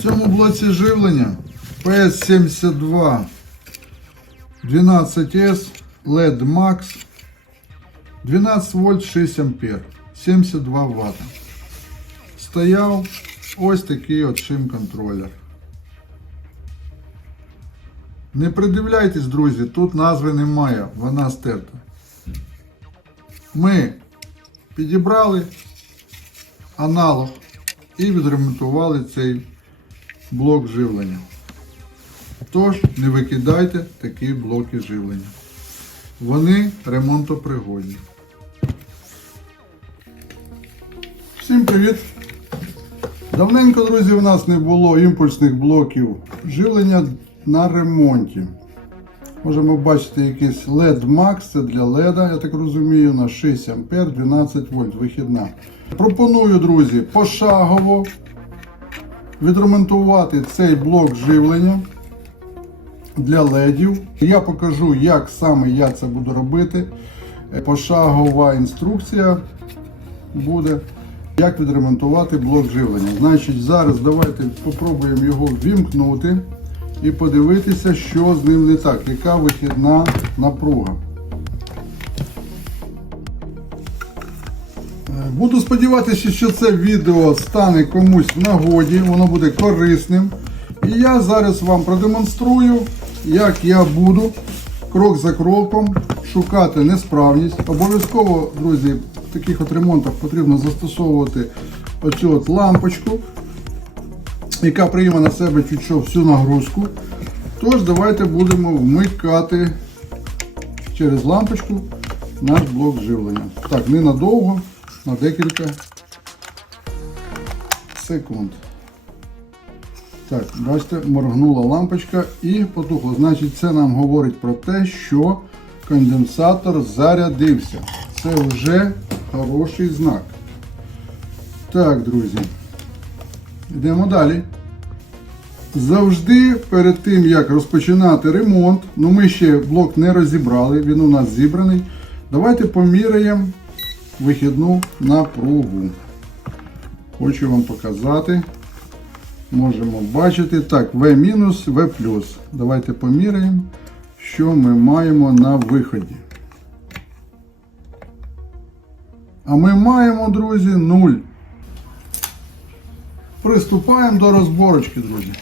В цьому блоці живлення PS72 12S LED Max 12 вольт 6 ампер 72 Вт. Стояв ось такий от шим контролер. Не придивляйтесь, друзі, тут назви немає, вона стерта. Ми підібрали аналог і відремонтували цей блок живлення. Тож не викидайте такі блоки живлення. Вони ремонтопригодні. Всім привіт! Давненько, друзі, у нас не було імпульсних блоків живлення на ремонті. Можемо бачити якийсь LED Max, це для LED, я так розумію, на 6 А 12 вольт вихідна. Пропоную, друзі, пошагово відремонтувати цей блок живлення для ледів. Я покажу, як саме я це буду робити. Пошагова інструкція буде, як відремонтувати блок живлення. Значить, зараз давайте спробуємо його ввімкнути і подивитися, що з ним не так, яка вихідна напруга. Буду сподіватися, що це відео стане комусь в нагоді, воно буде корисним. І я зараз вам продемонструю, як я буду крок за кроком шукати несправність. Обов'язково, друзі, в таких от ремонтах потрібно застосовувати оцю от лампочку, яка прийме на себе чуть що всю нагрузку. Тож, давайте будемо вмикати через лампочку наш блок живлення. Так, ненадовго, на декілька секунд. Так, бачите, моргнула лампочка і потухла. Значить, це нам говорить про те, що конденсатор зарядився. Це вже хороший знак. Так, друзі. Йдемо далі. Завжди перед тим, як розпочинати ремонт, ну ми ще блок не розібрали, він у нас зібраний. Давайте поміряємо вихідну напругу. Хочу вам показати. Можемо бачити. Так, V V. Давайте поміряємо, що ми маємо на виході. А ми маємо, друзі, 0. Приступаємо до розборочки, друзі.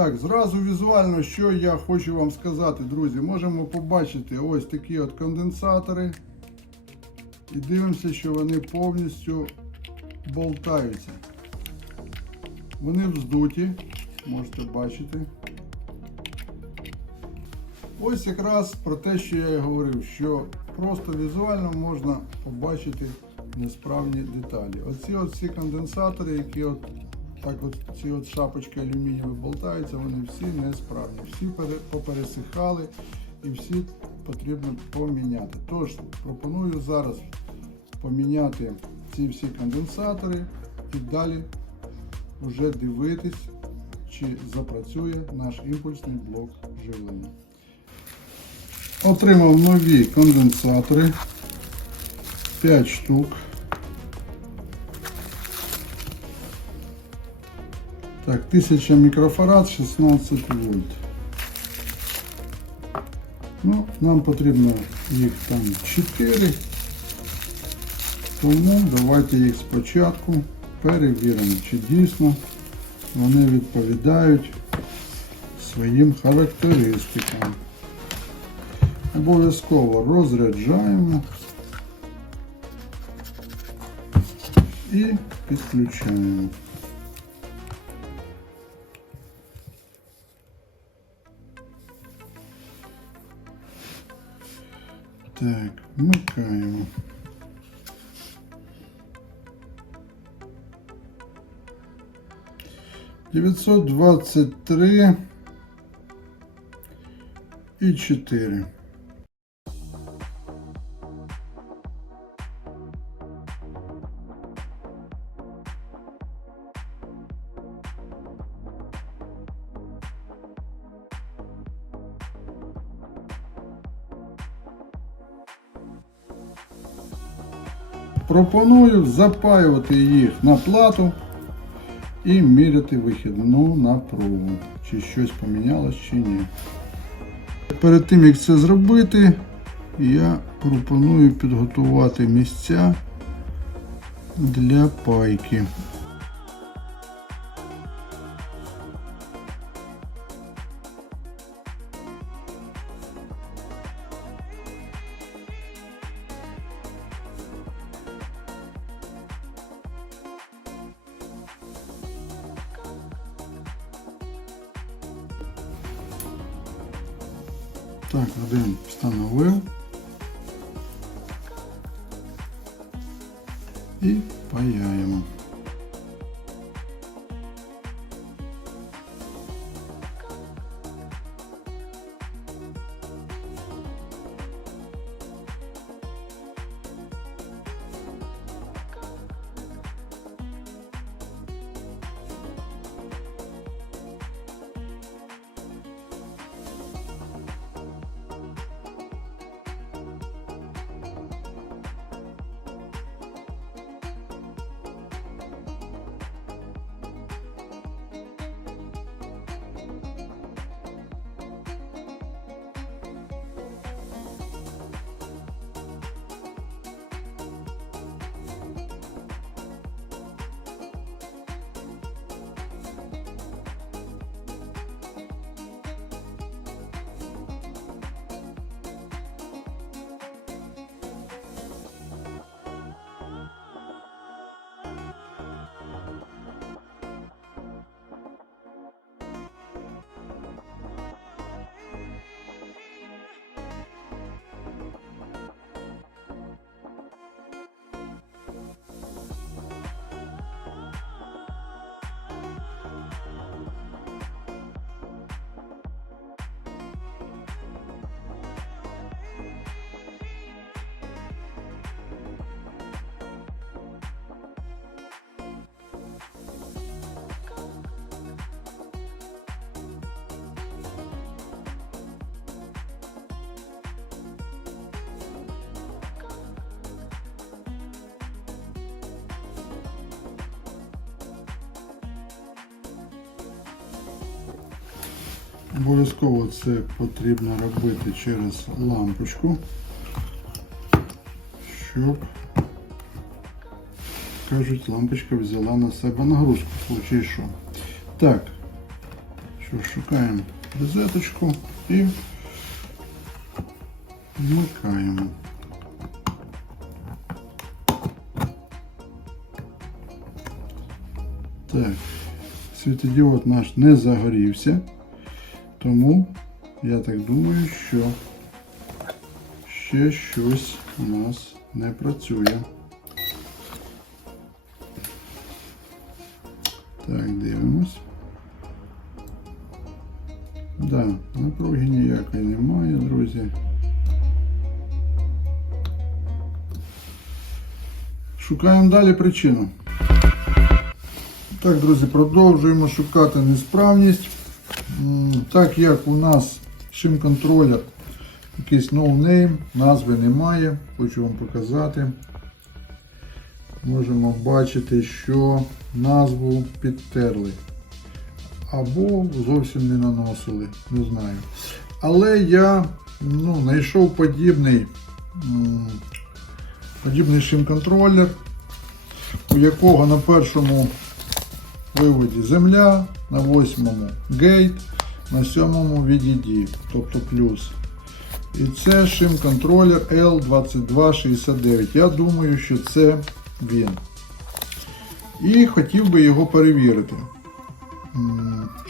Так, зразу візуально, що я хочу вам сказати, друзі. Можемо побачити ось такі от конденсатори. І дивимося, що вони повністю болтаються. Вони вздуті, можете бачити. Ось якраз про те, що я і говорив, що просто візуально можна побачити несправні деталі. Оці от всі конденсатори, які от так от ці от шапочки алюмінієві болтаються, вони всі несправні, всі попересихали і всі потрібно поміняти. Тож пропоную зараз поміняти ці всі конденсатори і далі вже дивитись, чи запрацює наш імпульсний блок живлення. Отримав нові конденсатори 5 штук. Так, 1000 мікрофарад, 16 вольт. Ну, нам потрібно їх там 4. Тому давайте їх спочатку перевіримо, чи дійсно вони відповідають своїм характеристикам. Обов'язково розряджаємо і підключаємо. Так, вмикаємо. Дев'ятсот двадцять три і чотири. Пропоную запаювати їх на плату і міряти вихідну напругу. Чи щось помінялось, чи ні. Перед тим як це зробити, я пропоную підготувати місця для пайки. Так, один встановив. І паяємо. Обов'язково це потрібно робити через лампочку, щоб, кажуть, лампочка взяла на себе нагрузку, в случае що. Так, що шукаємо розеточку і вмикаємо. Так, світодіод наш не загорівся. Тому я так думаю, що ще щось у нас не працює. Так, дивимось. Да, напруги ніякої немає, друзі. Шукаємо далі причину. Так, друзі, продовжуємо шукати несправність. Так як у нас шим-контролер якийсь ноунейм, назви немає, хочу вам показати. Можемо бачити, що назву підтерли. Або зовсім не наносили, не знаю. Але я ну, знайшов подібний, подібний шим-контролер, у якого на першому виводі земля, на восьмому гейт, на сьомому VDD, тобто плюс. І це шим контролер L2269. Я думаю, що це він. І хотів би його перевірити.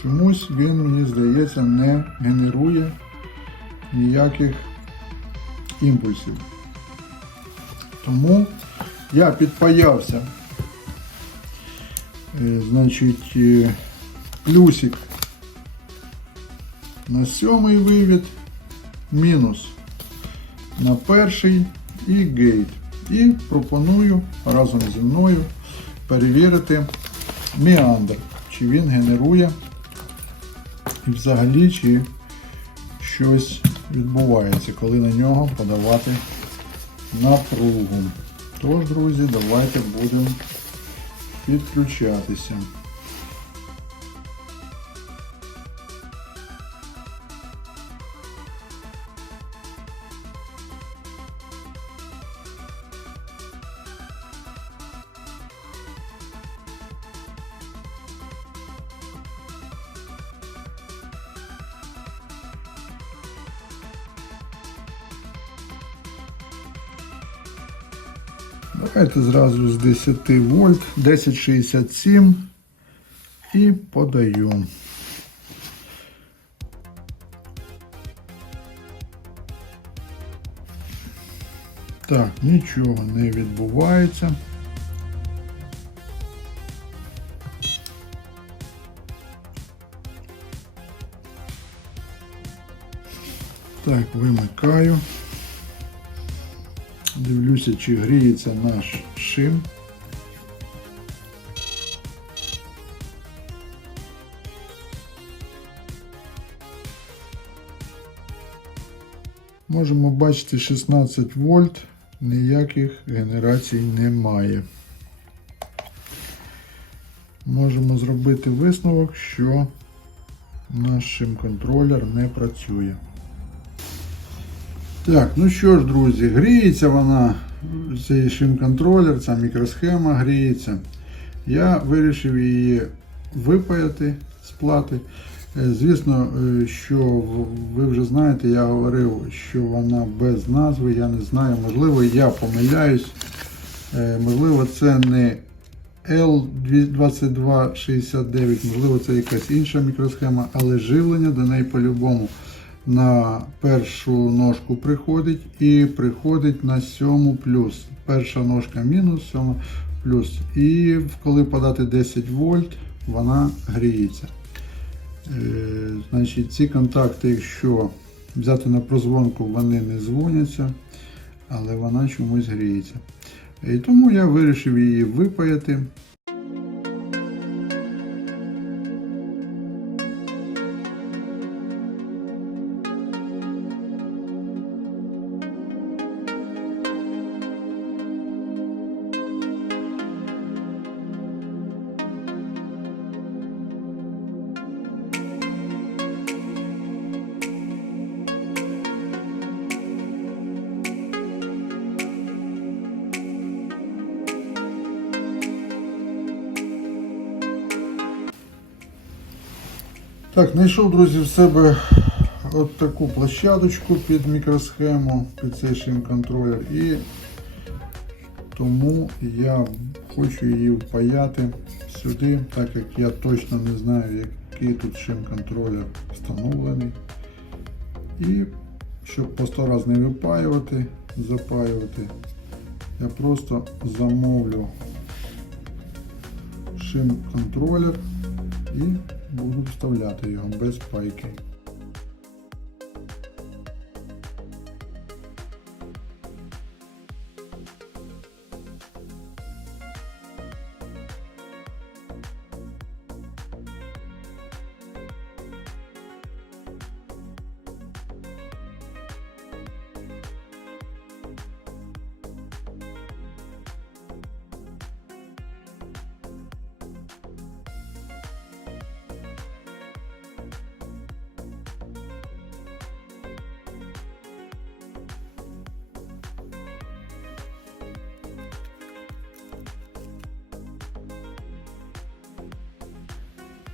Чомусь він, мені здається, не генерує ніяких імпульсів. Тому я підпаявся Е, Значить, е, плюсик на сьомий вивід, мінус на перший і гейт. І пропоную разом зі мною перевірити міандр, чи він генерує і взагалі чи щось відбувається, коли на нього подавати напругу. Тож, друзі, давайте будемо підключатися. Давайте зразу з 10 вольт, 1067 і подаю. Так, нічого не відбувається. Так, вимикаю. Дивлюся, чи гріється наш шим. Можемо бачити 16 вольт, ніяких генерацій немає. Можемо зробити висновок, що наш шим-контролер не працює. Так, ну що ж, друзі, гріється вона, цей шим-контролер, ця мікросхема гріється. Я вирішив її випаяти з плати. Е, Звісно, е, що ви вже знаєте, я говорив, що вона без назви, я не знаю, можливо, я помиляюсь. Е, Можливо, це не L2269, можливо, це якась інша мікросхема, але живлення до неї по-любому на першу ножку приходить і приходить на сьому плюс. Перша ножка мінус, сьома плюс. І коли подати 10 вольт, вона гріється. Е, значить, ці контакти, якщо взяти на прозвонку, вони не дзвоняться, але вона чомусь гріється. І тому я вирішив її випаяти. Так, знайшов, друзі, в себе от таку площадочку під мікросхему, під цей шим-контролер. І тому я хочу її впаяти сюди, так як я точно не знаю, який тут шим-контролер встановлений. І щоб по 100 раз не випаювати, запаювати, я просто замовлю шим-контролер і буду вставляти його без пайки.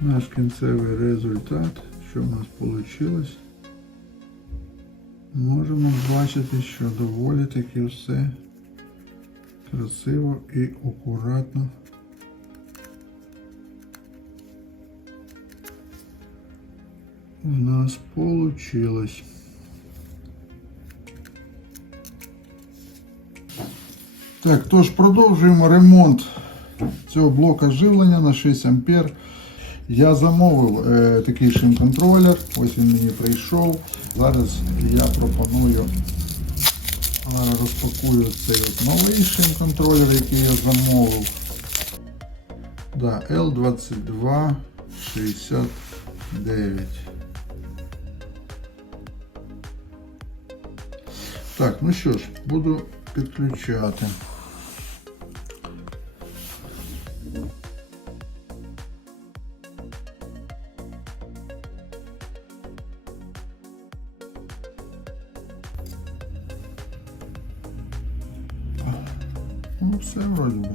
Наш кінцевий результат, що в нас вийшло. Можемо бачити, що доволі таки все красиво і акуратно. У нас вийшло. Так, тож продовжуємо ремонт цього блока живлення на 6 ампер. Я замовив е, такий шим-контролер, ось він мені прийшов. Зараз я пропоную е, розпакую цей от новий шим-контролер, який я замовив. Да, L2269. Так, ну що ж, буду підключати. Ну, все вроді би.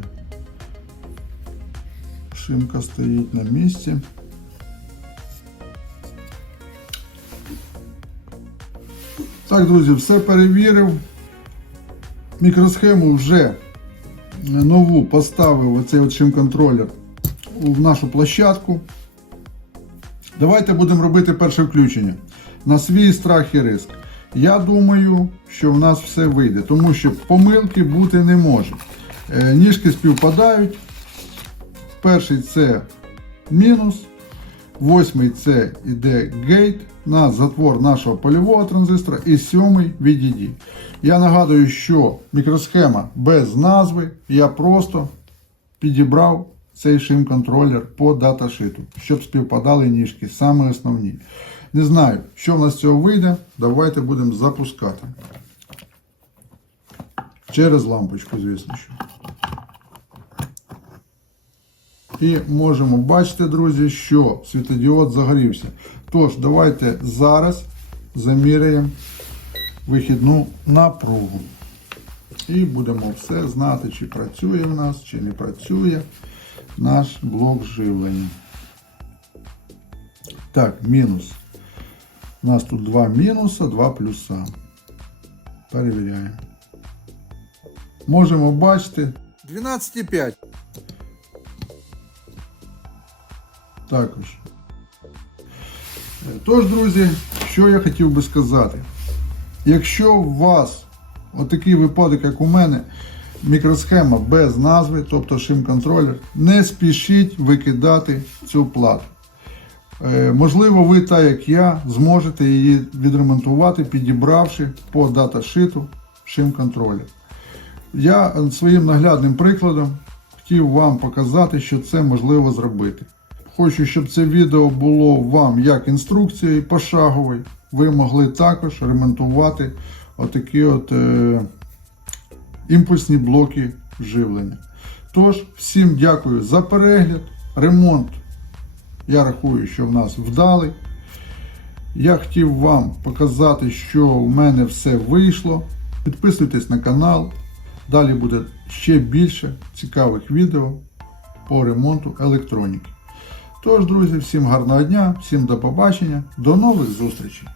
Шимка стоїть на місці. Так, друзі, все перевірив. Мікросхему вже нову поставив оцей от шим-контролер в нашу площадку. Давайте будемо робити перше включення. На свій страх і риск. Я думаю, що в нас все вийде, тому що помилки бути не може. Е, Ніжки співпадають. Перший це мінус. Восьмий це іде гейт на затвор нашого польового транзистора і сьомий VDD. Я нагадую, що мікросхема без назви. Я просто підібрав цей шим-контролер по даташиту, щоб співпадали ніжки, саме основні. Не знаю, що в нас з цього вийде. Давайте будемо запускати. Через лампочку, звісно що. І можемо бачити, друзі, що світодіод загорівся. Тож, давайте зараз заміряємо вихідну напругу. І будемо все знати, чи працює в нас, чи не працює наш блок живлення. Так, мінус. У нас тут два мінуса, два плюса. Перевіряємо. Можемо бачити 12,5. Також. Тож, друзі, що я хотів би сказати. Якщо у вас отакий випадок, як у мене, мікросхема без назви, тобто шим-контролер, не спішіть викидати цю плату. Е, Можливо, ви, так як я, зможете її відремонтувати, підібравши по даташиту шим-контролер. Я своїм наглядним прикладом хотів вам показати, що це можливо зробити. Хочу, щоб це відео було вам як інструкцією пошаговою. Ви могли також ремонтувати отакі от е, імпульсні блоки живлення. Тож, всім дякую за перегляд. Ремонт, я рахую, що в нас вдалий. Я хотів вам показати, що в мене все вийшло. Підписуйтесь на канал. Далі буде ще більше цікавих відео по ремонту електроніки. Тож, друзі, всім гарного дня, всім до побачення, до нових зустрічей!